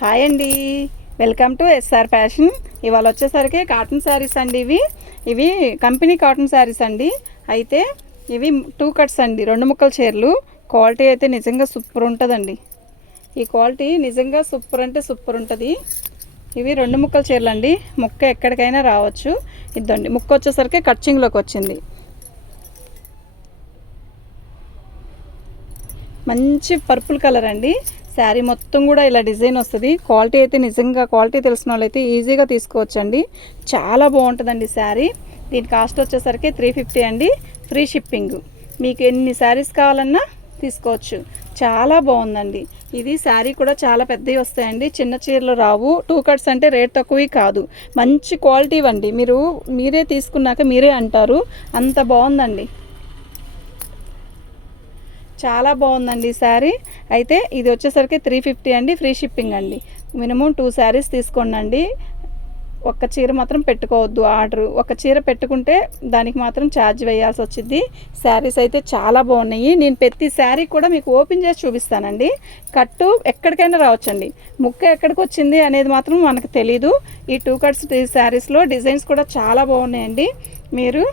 Hi అండి. Welcome to SR fashion ఇవాళ వచ్చేసరికి కాటన్ శారీస్ అండి ఇవి. ఇవి కంపెనీ కాటన్ శారీస్ అండి. అయితే ఇవి టూ కట్స్ అండి రెండు ముక్కల చీరలు. క్వాలిటీ అయితే నిజంగా సూపర్ ఉంటుందండి. ఈ క్వాలిటీ నిజంగా సూపర్ అంటే సూపర్ ఉంటుంది. ఇవి రెండు ముక్కల చీరలు అండి ముక్క ఎక్కడికైనా రావచ్చు. ఇద్దండి ముక్క వచ్చేసరికి కట్చింగ్లోకి వచ్చింది. మంచి పర్పుల్ కలర్ అండి. శారీ మొత్తం కూడా ఇలా డిజైన్ వస్తుంది. క్వాలిటీ అయితే నిజంగా క్వాలిటీ తెలిసిన వాళ్ళైతే ఈజీగా తీసుకోవచ్చండి. చాలా బాగుంటుందండి శారీ. దీని కాస్ట్ వచ్చేసరికి త్రీ ఫిఫ్టీ అండి. ఫ్రీ షిప్పింగ్ మీకు ఎన్ని శారీస్ కావాలన్నా తీసుకోవచ్చు. చాలా బాగుందండి. ఇది శారీ కూడా చాలా పెద్దవి వస్తాయండి. చిన్న చీరలు రావు. టూ కట్స్ అంటే రేట్ తక్కువ కాదు. మంచి క్వాలిటీ అండి మీరు మీరే తీసుకున్నాక మీరే అంటారు. అంత బాగుందండి. చాలా బాగుందండి ఈ శారీ. అయితే ఇది వచ్చేసరికి త్రీ ఫిఫ్టీ అండి ఫ్రీ షిప్పింగ్ అండి. మినిమం టూ శారీస్ తీసుకోండి ఒక్క చీర మాత్రం పెట్టుకోవద్దు ఆర్డర్. ఒక చీర పెట్టుకుంటే దానికి మాత్రం ఛార్జ్ వేయాల్సి వచ్చింది శారీస్ అయితే చాలా బాగున్నాయి. నేను ప్రతి శారీ కూడా మీకు ఓపెన్ చేసి చూపిస్తానండి. కట్టు ఎక్కడికైనా రావచ్చండి. ముక్క ఎక్కడికి వచ్చింది అనేది మాత్రం మనకు తెలీదు. ఈ టూ కట్స్ శారీస్లో డిజైన్స్ కూడా చాలా బాగున్నాయండి. మీరు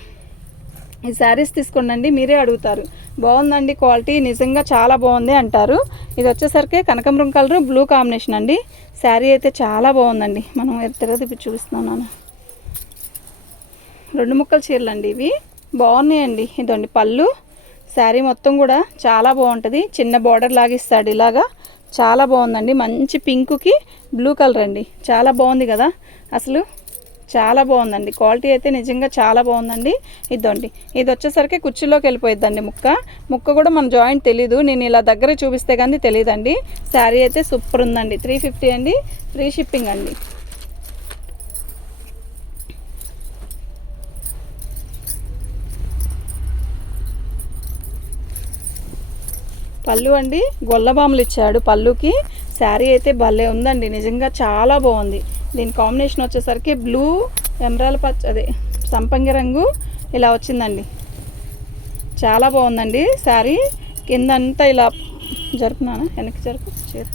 ఈ శారీస్ తీసుకోండి మీరే అడుగుతారు. బాగుందండి క్వాలిటీ నిజంగా చాలా బాగుంది అంటారు. ఇది వచ్చేసరికి కనకమరం కలర్ బ్లూ కాంబినేషన్ అండి. శారీ అయితే చాలా బాగుందండి. మనం ఎత్తగా చూపిస్తున్నాను రెండు ముక్కల చీరలు అండి ఇవి. బాగున్నాయండి. ఇదండి పళ్ళు. శారీ మొత్తం కూడా చాలా బాగుంటుంది. చిన్న బార్డర్ లాగిస్తాడు ఇలాగా. చాలా బాగుందండి. మంచి పింక్కి బ్లూ కలర్ అండి. చాలా బాగుంది కదా. అసలు చాలా బాగుందండి. క్వాలిటీ అయితే నిజంగా చాలా బాగుందండి. ఇదండి ఇది వచ్చేసరికి కుర్చీలోకి వెళ్ళిపోయిద్దండి ముక్క. ముక్క కూడా మన జాయింట్ తెలీదు. నేను ఇలా దగ్గర చూపిస్తే కానీ తెలియదండి శారీ అయితే సూపర్ ఉందండి. త్రీ ఫిఫ్టీ అండి. ఫ్రీ షిప్పింగ్ అండి. పళ్ళు అండి. గొల్లబాములు ఇచ్చాడు పళ్ళుకి. శారీ అయితే భలే ఉందండి. నిజంగా చాలా బాగుంది. దీని కాంబినేషన్ వచ్చేసరికి బ్లూ ఎమరాల పచ్చ అదే సంపంగి రంగు ఇలా వచ్చిందండి. చాలా బాగుందండి శారీ. కిందంతా ఇలా జరుపునానా వెనక్కి జరుపు చీర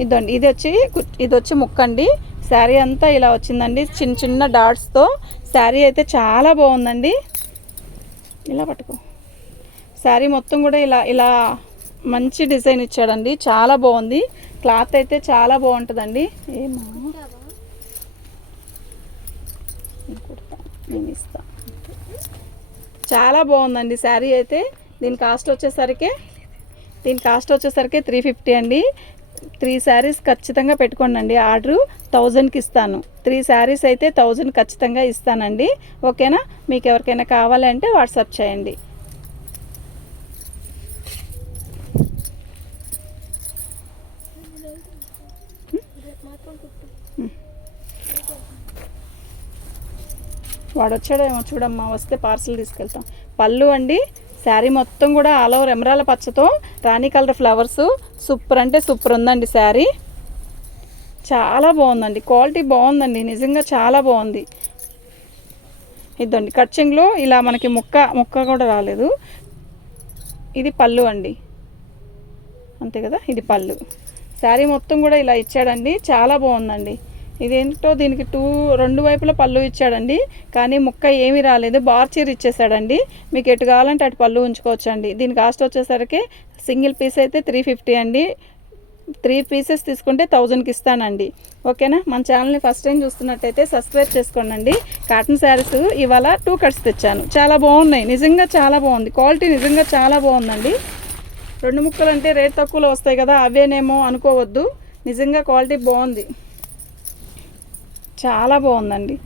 ఇదండి ఇది వచ్చి కు- ఇది వచ్చి ముక్కండి శారీ అంతా ఇలా వచ్చిందండి. చిన్న చిన్న డాట్స్తో శారీ అయితే చాలా బాగుందండి. ఇలా పట్టుకో. శారీ మొత్తం కూడా ఇలా ఇలా మంచి డిజైన్ ఇచ్చాడండి. చాలా బాగుంది. క్లాత్ అయితే చాలా బాగుంటుందండి. ఏమో. నేను కుడతా నేను ఇస్తా. చాలా బాగుందండి శారీ అయితే. దీని కాస్ట్ వచ్చేసరికి దీని కాస్ట్ వచ్చేసరికి త్రీ ఫిఫ్టీ అండి. త్రీ శారీస్ ఖచ్చితంగా పెట్టుకోండి అండి ఆర్డర్ థౌజండ్కి ఇస్తాను. త్రీ శారీస్ అయితే థౌజండ్ ఖచ్చితంగా ఇస్తానండి. ఓకేనా? మీకు ఎవరికైనా కావాలంటే వాట్సాప్ చేయండి. వాడు వచ్చాడేమో చూడమ్మా వస్తే పార్సిల్ తీసుకెళ్తాం. పళ్ళు అండి శారీ మొత్తం కూడా ఆల్ ఓవర్ ఎమరాల పచ్చతో రాణి కలర్ ఫ్లవర్స్ సూపర్ అంటే సూపర్ ఉందండి శారీ. చాలా బాగుందండి క్వాలిటీ బాగుందండి నిజంగా చాలా బాగుంది. ఇదండి కట్చింగ్లో ఇలా మనకి ముక్క ముక్క కూడా రాలేదు. ఇది పళ్ళు అండి. అంతే కదా ఇది పళ్ళు. శారీ మొత్తం కూడా ఇలా ఇచ్చాడండి చాలా బాగుందండి. ఇదేంటో దీనికి టూ రెండు వైపుల పళ్ళు ఇచ్చాడండి. కానీ ముక్క ఏమీ రాలేదు. బార్చీర్ ఇచ్చేసాడండి మీకు ఎటు కావాలంటే అటు పళ్ళు ఉంచుకోవచ్చండి. దీని కాస్ట్ వచ్చేసరికి సింగిల్ పీస్ అయితే త్రీ ఫిఫ్టీ అండి. త్రీ పీసెస్ తీసుకుంటే థౌజండ్కి ఇస్తానండి. ఓకేనా? మన ఛానల్ని ఫస్ట్ టైం చూస్తున్నట్టయితే సబ్స్క్రైబ్ చేసుకోండి కాటన్ శారీస్ ఇవాళ టూ కట్స్ తెచ్చాను. చాలా బాగున్నాయి. నిజంగా చాలా బాగుంది. క్వాలిటీ నిజంగా చాలా బాగుందండి. రెండు ముక్కలు అంటే రేట్ తక్కువలో వస్తాయి కదా అవేనేమో అనుకోవద్దు. నిజంగా క్వాలిటీ బాగుంది. చాలా బాగుందండి.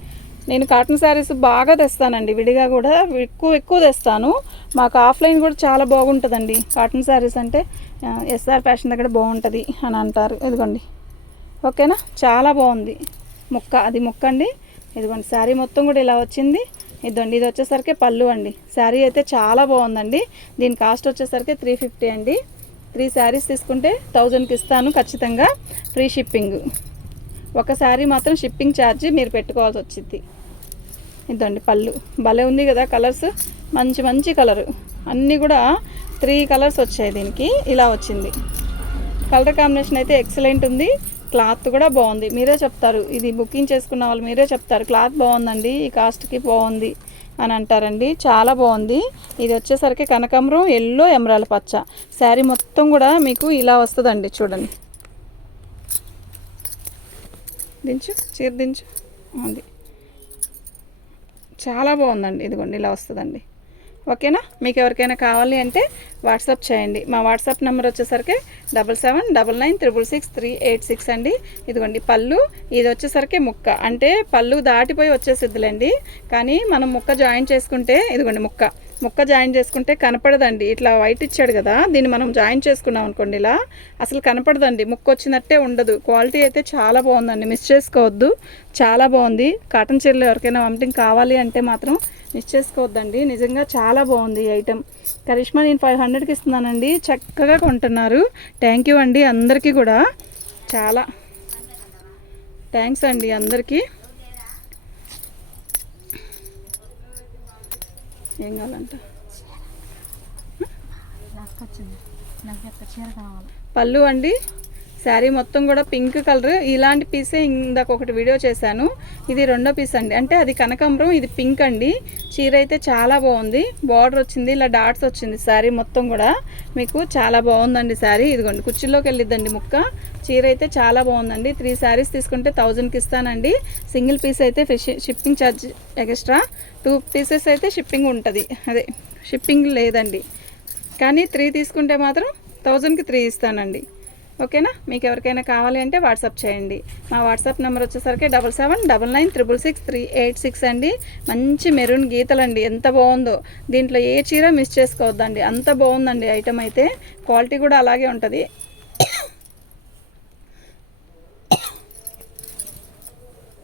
నేను కాటన్ శారీస్ బాగా తెస్తానండి. విడిగా కూడా ఎక్కువ ఎక్కువ తెస్తాను. మాకు ఆఫ్లైన్ కూడా చాలా బాగుంటుందండి కాటన్ శారీస్ అంటే. ఎస్ఆర్ ఫ్యాషన్ దగ్గర బాగుంటుంది అని అంటారు. ఇదిగోండి. ఓకేనా? చాలా బాగుంది. ముక్క అది ముక్క అండి. ఇదిగోండి శారీ మొత్తం కూడా ఇలా వచ్చింది. ఇదండి ఇది వచ్చేసరికి పళ్ళు అండి. శారీ అయితే చాలా బాగుందండి. దీని కాస్ట్ వచ్చేసరికి త్రీ ఫిఫ్టీ అండి. త్రీ శారీస్ తీసుకుంటే థౌజండ్కి ఇస్తాను ఖచ్చితంగా. Free shipping. ఒక శారీ మాత్రం షిప్పింగ్ ఛార్జ్ మీరు పెట్టుకోవాల్సి వచ్చింది. ఇదండి పళ్ళు. భలే ఉంది కదా కలర్స్. మంచి మంచి కలరు. అన్నీ కూడా త్రీ కలర్స్ వచ్చాయి దీనికి. ఇలా వచ్చింది. కలర్ కాంబినేషన్ అయితే ఎక్సలెంట్ ఉంది. క్లాత్ కూడా బాగుంది. మీరే చెప్తారు. ఇది బుకింగ్ చేసుకున్న వాళ్ళు మీరే చెప్తారు. క్లాత్ బాగుందండి ఈ కాస్ట్కి బాగుంది అని అంటారండి. చాలా బాగుంది. ఇది వచ్చేసరికి కనకాంబరం ఎల్లో ఎమరాల పచ్చ. శారీ మొత్తం కూడా మీకు ఇలా వస్తుందండి చూడండి. దించు చీర దించు. ఉంది. చాలా బాగుందండి. ఇదిగోండి ఇలా వస్తుందండి. ఓకేనా? మీకు ఎవరికైనా కావాలి అంటే వాట్సాప్ చేయండి. మా వాట్సాప్ నెంబర్ వచ్చేసరికి double seven double nine triple six three eight six అండి. ఇదిగోండి పళ్ళు. ఇది వచ్చేసరికి ముక్క. అంటే పళ్ళు దాటిపోయి వచ్చేసిద్దిలేండి. కానీ మనం ముక్క జాయిన్ చేసుకుంటే ఇదిగోండి ముక్క. ముక్క జాయిన్ చేసుకుంటే కనపడదండి. ఇట్లా వైట్ ఇచ్చాడు కదా దీన్ని మనం జాయిన్ చేసుకున్నాం అనుకోండి ఇలా. అసలు కనపడదండి. ముక్క వచ్చినట్టే ఉండదు. క్వాలిటీ అయితే చాలా బాగుందండి. మిస్ చేసుకోవద్దు. చాలా బాగుంది. కాటన్ చీరలు ఎవరికైనా వామిటింగ్ కావాలి అంటే మాత్రం మిస్ చేసుకోవద్దండి. నిజంగా చాలా బాగుంది ఈ ఐటెం. కరిష్మా నేను ఫైవ్ హండ్రెడ్కి ఇస్తున్నానండి. చక్కగా కొంటున్నారు. థ్యాంక్ యూ అండి అందరికీ కూడా. చాలా. థ్యాంక్స్ అండి అందరికీ. ఏం కావాలంట? పళ్ళు అండి. శారీ మొత్తం కూడా పింక్ కలర్. ఇలాంటి పీసే ఇందాక ఒకటి వీడియో చేశాను. ఇది రెండో పీస్ అండి. అంటే అది కనకాంబరం ఇది పింక్ అండి. చీర అయితే చాలా బాగుంది. బార్డర్ వచ్చింది ఇలా డాట్స్ వచ్చింది శారీ మొత్తం కూడా. మీకు చాలా బాగుందండి శారీ. ఇదిగోండి కుర్చీలోకి వెళ్ళిద్దండి ముక్క. చీర అయితే చాలా బాగుందండి. త్రీ శారీస్ తీసుకుంటే థౌజండ్కి ఇస్తానండి. సింగిల్ పీస్ అయితే shipping charge extra two pieces అయితే షిప్పింగ్ ఉంటుంది. అదే షిప్పింగ్ లేదండి. కానీ త్రీ తీసుకుంటే మాత్రం థౌజండ్కి త్రీ ఇస్తానండి. ఓకేనా? మీకు ఎవరికైనా కావాలి అంటే వాట్సాప్ చేయండి. మా వాట్సాప్ నెంబర్ వచ్చేసరికి double seven double nine triple six three eight six అండి. మంచి మెరూన్ గీతలండి. ఎంత బాగుందో. దీంట్లో ఏ చీర మిస్ చేసుకోవద్దండి. అంత బాగుందండి ఐటమ్ అయితే. క్వాలిటీ కూడా అలాగే ఉంటుంది.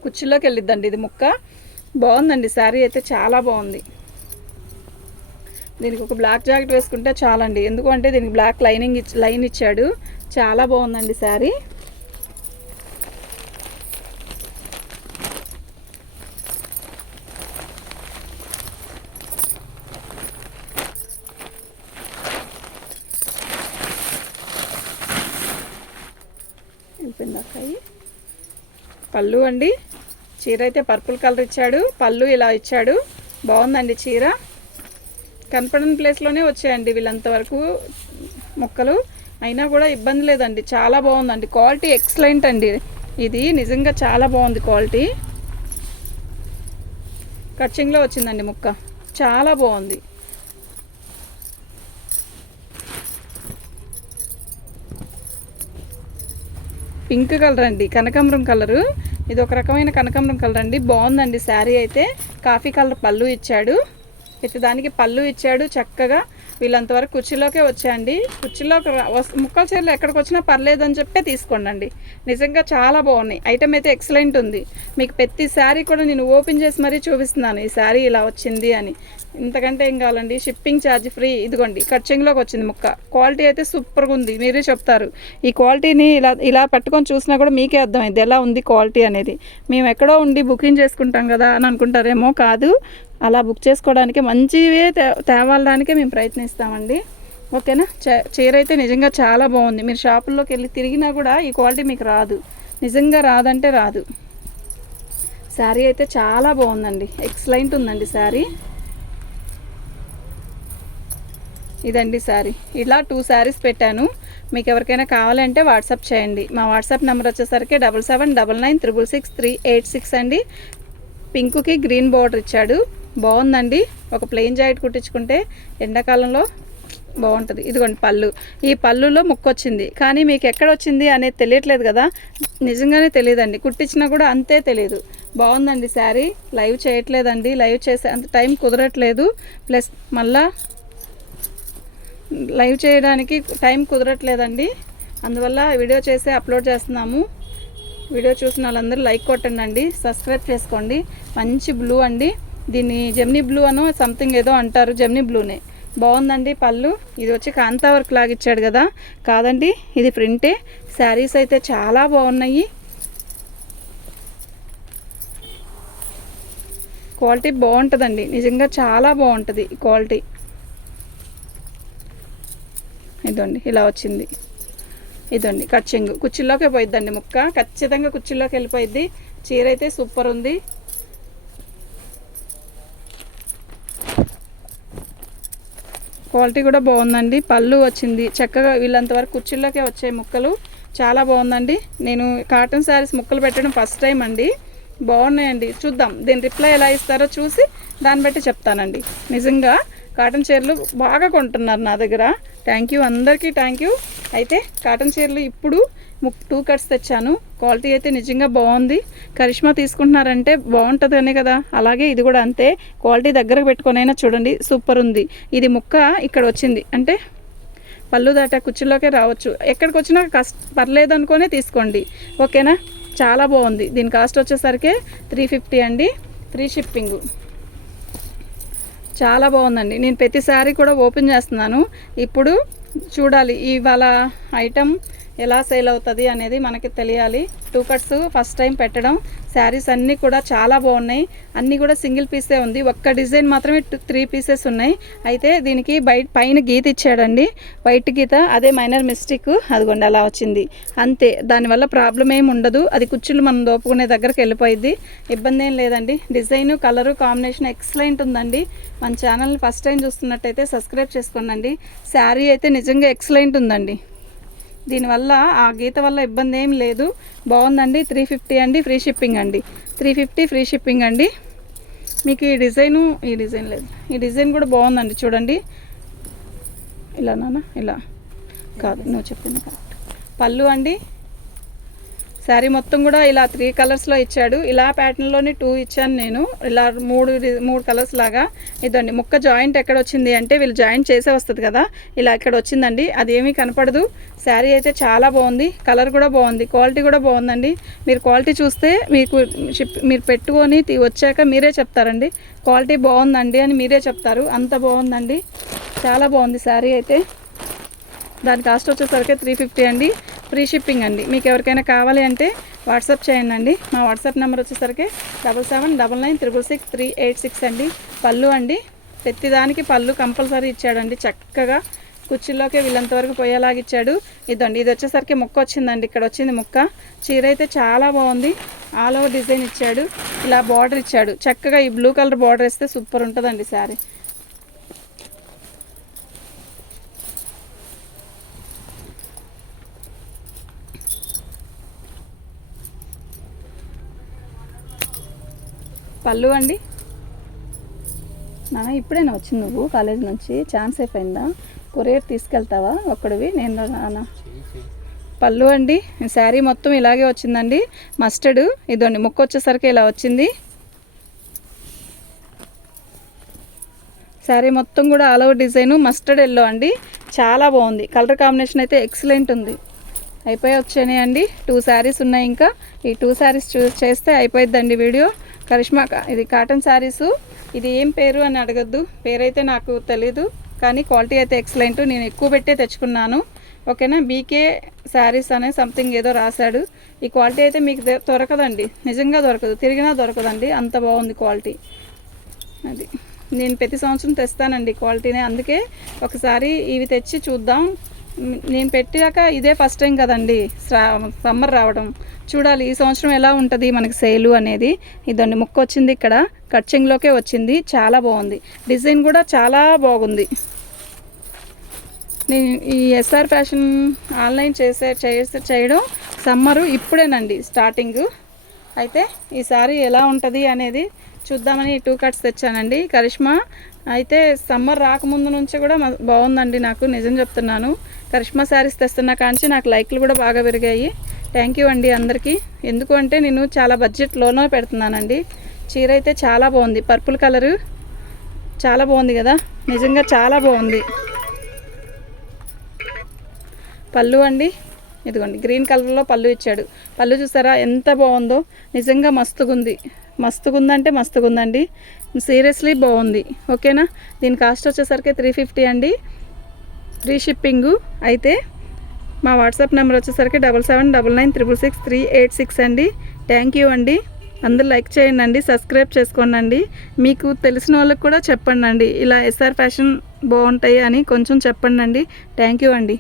కుర్చీలోకి వెళ్ళిద్దండి ఇది ముక్క. బాగుందండి శారీ అయితే చాలా బాగుంది. దీనికి ఒక బ్లాక్ జాకెట్ వేసుకుంటే చాలండి. ఎందుకంటే దీనికి బ్లాక్ లైనింగ్ ఇచ్చి లైన్ ఇచ్చాడు. చాలా బాగుందండి శారీ. వెళ్ళిపోయింది అక్కయ్య? పళ్ళు అండి. చీర అయితే పర్పుల్ కలర్ ఇచ్చాడు. పళ్ళు ఇలా ఇచ్చాడు. బాగుందండి చీర. కనపడని ప్లేస్లోనే వచ్చాయండి వీళ్ళంతవరకు మొక్కలు. అయినా కూడా ఇబ్బంది లేదండి. చాలా బాగుందండి. క్వాలిటీ ఎక్సలెంట్ అండి. ఇది నిజంగా చాలా బాగుంది క్వాలిటీ కచ్చింగ్లో వచ్చిందండి ముక్క. చాలా బాగుంది. పింక్ కలర్ అండి. కనకాంబరం కలరు ఇది ఒక రకమైన కనకాంబరం కలర్ అండి. బాగుందండి శారీ అయితే. కాఫీ కలర్ పళ్ళు ఇచ్చాడు. అయితే దానికి పళ్ళు ఇచ్చాడు చక్కగా. వీళ్ళంతవరకు కుర్చీలోకే వచ్చాయండి. కుర్చీలోకి ముక్కల చీరలు ఎక్కడికి వచ్చినా పర్లేదని చెప్పే తీసుకోండి నిజంగా చాలా బాగున్నాయి. ఐటమ్ అయితే ఎక్సలెంట్ ఉంది. మీకు ప్రతి శారీ కూడా నేను ఓపెన్ చేసి మరీ చూపిస్తున్నాను. ఈ శారీ ఇలా వచ్చింది అని. ఇంతకంటే ఏం కావాలండి? షిప్పింగ్ ఛార్జ్ ఫ్రీ ఇదిగోండి కచ్చింగ్లోకి వచ్చింది ముక్క. క్వాలిటీ అయితే సూపర్గా ఉంది. మీరే చెప్తారు. ఈ క్వాలిటీని ఇలా ఇలా పట్టుకొని చూసినా కూడా మీకే అర్థమైంది. ఎలా ఉంది క్వాలిటీ అనేది? మేము ఎక్కడో ఉండి బుకింగ్ చేసుకుంటాం కదా అని అనుకుంటారేమో కాదు. అలా బుక్ చేసుకోవడానికి మంచివే తే తేవాలడానికే మేము ప్రయత్నిస్తామండి. ఓకేనా? చ- చీర అయితే నిజంగా చాలా బాగుంది. మీరు షాపుల్లోకి వెళ్ళి తిరిగినా కూడా ఈ క్వాలిటీ మీకు రాదు. నిజంగా రాదంటే రాదు. శారీ అయితే చాలా బాగుందండి. ఎక్సలెంట్ ఉందండి శారీ. ఇదండి శారీ. ఇలా టూ శారీస్ పెట్టాను. మీకు ఎవరికైనా కావాలంటే వాట్సాప్ చేయండి. మా వాట్సాప్ నెంబర్ వచ్చేసరికి double seven double nine triple six three eight six అండి. పింక్కి గ్రీన్ బార్డర్ ఇచ్చాడు. బాగుందండి. ఒక ప్లెయిన్ జాకెట్ కుట్టించుకుంటే ఎండాకాలంలో బాగుంటుంది. ఇదిగోండి పళ్ళు. ఈ పళ్ళులో ముక్కొచ్చింది. కానీ మీకు ఎక్కడ వచ్చింది అనేది తెలియట్లేదు కదా? నిజంగానే తెలియదండి. కుట్టించినా కూడా అంతే తెలియదు. బాగుందండి శారీ. లైవ్ చేయట్లేదండి. లైవ్ చేసే అంత టైం కుదరట్లేదు. ప్లస్ మళ్ళా లైవ్ చేయడానికి టైం కుదరట్లేదండి. అందువల్ల వీడియో చేసి అప్లోడ్ చేస్తున్నాము. వీడియో చూసిన వాళ్ళందరూ లైక్ కొట్టండి అండి సబ్స్క్రైబ్ చేసుకోండి. మంచి బ్లూ అండి. దీన్ని జెమ్నీ బ్లూ అనో సంథింగ్ ఏదో అంటారు. జెమ్నీ బ్లూనే. బాగుందండి పళ్ళు. ఇది వచ్చి కాంతా వర్క్ లాగా ఇచ్చాడు కదా. కాదండి ఇది ప్రింటే. శారీస్ అయితే చాలా బాగున్నాయి. క్వాలిటీ బాగుంటుందండి. నిజంగా చాలా బాగుంటుంది క్వాలిటీ. ఇదండి ఇలా వచ్చింది. ఇదండి కచ్చింగ్ కుర్చీలోకే పోయిద్దండి ముక్క. ఖచ్చితంగా కుర్చీలోకి వెళ్ళిపోయిద్ది. చీర అయితే సూపర్ ఉంది. క్వాలిటీ కూడా బాగుందండి. పళ్ళు వచ్చింది. చక్కగా వీళ్ళంతవరకు కుర్చీల్లోకే వచ్చే ముక్కలు. చాలా బాగుందండి. నేను కాటన్ శారీస్ ముక్కలు పెట్టడం ఫస్ట్ టైం అండి. బాగున్నాయండి. చూద్దాం దీని రిప్లై ఎలా ఇస్తారో చూసి దాన్ని బట్టి చెప్తానండి. నిజంగా కాటన్ చీరలు బాగా కొంటున్నారు నా దగ్గర. Thank you. అందరికీ థ్యాంక్ యూ. అయితే కాటన్ చీరలు ఇప్పుడు టూ కట్స్ తెచ్చాను. క్వాలిటీ అయితే నిజంగా బాగుంది. కరిష్మా తీసుకుంటున్నారంటే బాగుంటుంది అనే కదా. అలాగే ఇది కూడా అంతే. క్వాలిటీ దగ్గరకు పెట్టుకొనైనా చూడండి సూపర్ ఉంది. ఇది ముక్క ఇక్కడ వచ్చింది. అంటే పళ్ళు దాటా కుర్చీలోకే రావచ్చు. ఎక్కడికి వచ్చినా కష్ట పర్లేదు అనుకునే తీసుకోండి. ఓకేనా? చాలా బాగుంది. దీని కాస్ట్ వచ్చేసరికి త్రీ ఫిఫ్టీ అండి. ఫ్రీ షిప్పింగ్ చాలా బాగుందండి. నేను ప్రతిసారి కూడా ఓపెన్ చేస్తున్నాను. ఇప్పుడు చూడాలి. ఇవాళ ఐటమ్ ఎలా సేల్ అవుతుంది అనేది మనకి తెలియాలి. టూ కట్స్ ఫస్ట్ టైం పెట్టడం. శారీస్ అన్నీ కూడా చాలా బాగున్నాయి. అన్నీ కూడా సింగిల్ పీసే ఉంది. ఒక్క డిజైన్ మాత్రమే త్రీ పీసెస్ ఉన్నాయి. అయితే దీనికి బయట పైన గీత ఇచ్చాడండి. వైట్ గీత అదే మైనర్ మిస్టేక్. అదిగోండి అలా వచ్చింది. అంతే. దానివల్ల ప్రాబ్లం ఏమి ఉండదు. అది కుర్చీలు మనం దోపుకునే దగ్గరికి వెళ్ళిపోయింది ఇబ్బంది ఏం లేదండి. డిజైన్ కలరు కాంబినేషన్ ఎక్సలెంట్ ఉందండి. మన ఛానల్ని ఫస్ట్ టైం చూస్తున్నట్టయితే సబ్స్క్రైబ్ చేసుకోండి శారీ అయితే నిజంగా ఎక్సలెంట్ ఉందండి. దీనివల్ల ఆ గీత వల్ల ఇబ్బంది ఏం లేదు. బాగుందండి. త్రీ ఫిఫ్టీ అండి. ఫ్రీ షిప్పింగ్ అండి. త్రీ ఫిఫ్టీ ఫ్రీ షిప్పింగ్ అండి. మీకు ఈ డిజైను ఈ డిజైన్ లేదు. ఈ డిజైన్ కూడా బాగుందండి. చూడండి. ఇలా నాన్న ఇలా. కాదు నువ్వు చెప్పింది కరెక్ట్ పళ్ళు అండి. శారీ మొత్తం కూడా ఇలా త్రీ కలర్స్లో ఇచ్చాడు. ఇలా ప్యాటర్న్లోని టూ ఇచ్చాను నేను. ఇలా మూడు మూడు కలర్స్ లాగా. ఇదండి ముక్క జాయింట్ ఎక్కడ వచ్చింది అంటే వీళ్ళు జాయింట్ చేసే వస్తుంది కదా. ఇలా ఇక్కడ వచ్చిందండి. అది ఏమీ కనపడదు. శారీ అయితే చాలా బాగుంది. కలర్ కూడా బాగుంది. క్వాలిటీ కూడా బాగుందండి. మీరు క్వాలిటీ చూస్తే మీకు షిప్ మీరు పెట్టుకొని వచ్చాక మీరే చెప్తారండి. క్వాలిటీ బాగుందండి అని మీరే చెప్తారు. అంత బాగుందండి. చాలా బాగుంది శారీ అయితే. దాని కాస్ట్ వచ్చేసరికి త్రీ ఫిఫ్టీ అండి. ఫ్రీ షిప్పింగ్ అండి. మీకు ఎవరికైనా కావాలి అంటే వాట్సాప్ చేయండి అండి మా వాట్సాప్ నెంబర్ వచ్చేసరికి double seven double nine triple six three eight six అండి. పళ్ళు అండి. ప్రతిదానికి పళ్ళు కంపల్సరీ ఇచ్చాడండి. చక్కగా కుర్చీలోకి వీళ్ళంతవరకు పోయేలాగా ఇచ్చాడు. ఇదండి. ఇది వచ్చేసరికి ముక్క వచ్చిందండి. ఇక్కడ వచ్చింది ముక్క. చీర అయితే చాలా బాగుంది. ఆల్ ఓవర్ డిజైన్ ఇచ్చాడు. ఇలా బార్డర్ ఇచ్చాడు. చక్కగా ఈ బ్లూ కలర్ బార్డర్ వేస్తే సూపర్ ఉంటుందండి శారీ. పళ్ళు అండి. నాన్న ఇప్పుడేనా వచ్చింది నువ్వు? కాలేజ్ నుంచి ఛాన్స్ అయిపోయిందా? కొరియర్ తీసుకెళ్తావా? ఒక్కడివి? నేను నాన్న. పళ్ళు అండి. శారీ మొత్తం ఇలాగే వచ్చిందండి. మస్టర్డ్. ఇదండి ముక్క వచ్చేసరికి ఇలా వచ్చింది. శారీ మొత్తం కూడా all over design. Mustard yellow అండి. చాలా బాగుంది. కలర్ కాంబినేషన్ అయితే ఎక్సలెంట్ ఉంది. అయిపోయి వచ్చాయండి టూ శారీస్ ఉన్నాయి ఇంకా. ఈ టూ శారీస్ చూస్ చేస్తే అయిపోయిద్దండి వీడియో. కరిష్మా కా- ఇది కాటన్ శారీస్ ఇది ఏం పేరు అని అడగద్దు. పేరైతే నాకు తెలీదు. కానీ క్వాలిటీ అయితే ఎక్సలెంట్. నేను ఎక్కువ పెట్టే తెచ్చుకున్నాను. ఓకేనా? బీకే శారీస్ అనే సంథింగ్ ఏదో రాశాడు. ఈ క్వాలిటీ అయితే మీకు దొరకదండి. నిజంగా దొరకదు. తిరిగినా దొరకదండి. అంత బాగుంది క్వాలిటీ. అది. నేను ప్రతి సంవత్సరం తెస్తానండి క్వాలిటీనే. అందుకే ఒకసారి ఇవి తెచ్చి చూద్దాం. నేను పెట్టాక ఇదే ఫస్ట్ టైం కదండి. సమ్మర్ రావడం. చూడాలి ఈ సంవత్సరం ఎలా ఉంటుంది మనకి సేలు అనేది. ఇదండి ముక్క వచ్చింది ఇక్కడ. కట్చింగ్లోకే వచ్చింది. చాలా బాగుంది. డిజైన్ కూడా చాలా బాగుంది. నేను ఈ ఎస్ఆర్ ఫ్యాషన్ ఆన్లైన్ చేసే చేసే చేయడం సమ్మరు ఇప్పుడేనండి స్టార్టింగ్ అయితే ఈసారి ఎలా ఉంటుంది అనేది చూద్దామని టూ కట్స్ తెచ్చానండి. కరిష్మా అయితే సమ్మర్ రాకముందు నుంచి కూడా బాగుందండి నాకు నిజం చెప్తున్నాను. కరిష్మా శారీస్ తెస్తున్నా కాంచి నాకు లైక్లు కూడా బాగా పెరిగాయి. థ్యాంక్ యూ అండి అందరికీ. ఎందుకు అంటే నేను చాలా బడ్జెట్లోనే పెడుతున్నానండి. చీర అయితే చాలా బాగుంది. పర్పుల్ కలరు చాలా బాగుంది కదా? నిజంగా చాలా బాగుంది. పళ్ళు అండి. ఇదిగోండి గ్రీన్ కలర్లో పళ్ళు ఇచ్చాడు. పళ్ళు చూసారా ఎంత బాగుందో? నిజంగా మస్తుగుంది. మస్తుగుందంటే మస్తుగుందండి. సీరియస్లీ బాగుంది. ఓకేనా? దీని కాస్ట్ వచ్చేసరికి త్రీ ఫిఫ్టీ అండి. Free shipping. అయితే మా వాట్సాప్ నెంబర్ వచ్చేసరికి double seven double nine triple six three eight six అండి. థ్యాంక్ యూ అండి. అందరూ లైక్ చేయండి అండి సబ్స్క్రైబ్ చేసుకోండి మీకు తెలిసిన వాళ్ళకి కూడా చెప్పండి అండి ఇలా ఎస్ఆర్ ఫ్యాషన్ బాగుంటాయి అని కొంచెం చెప్పండి అండి థ్యాంక్ యూ అండి.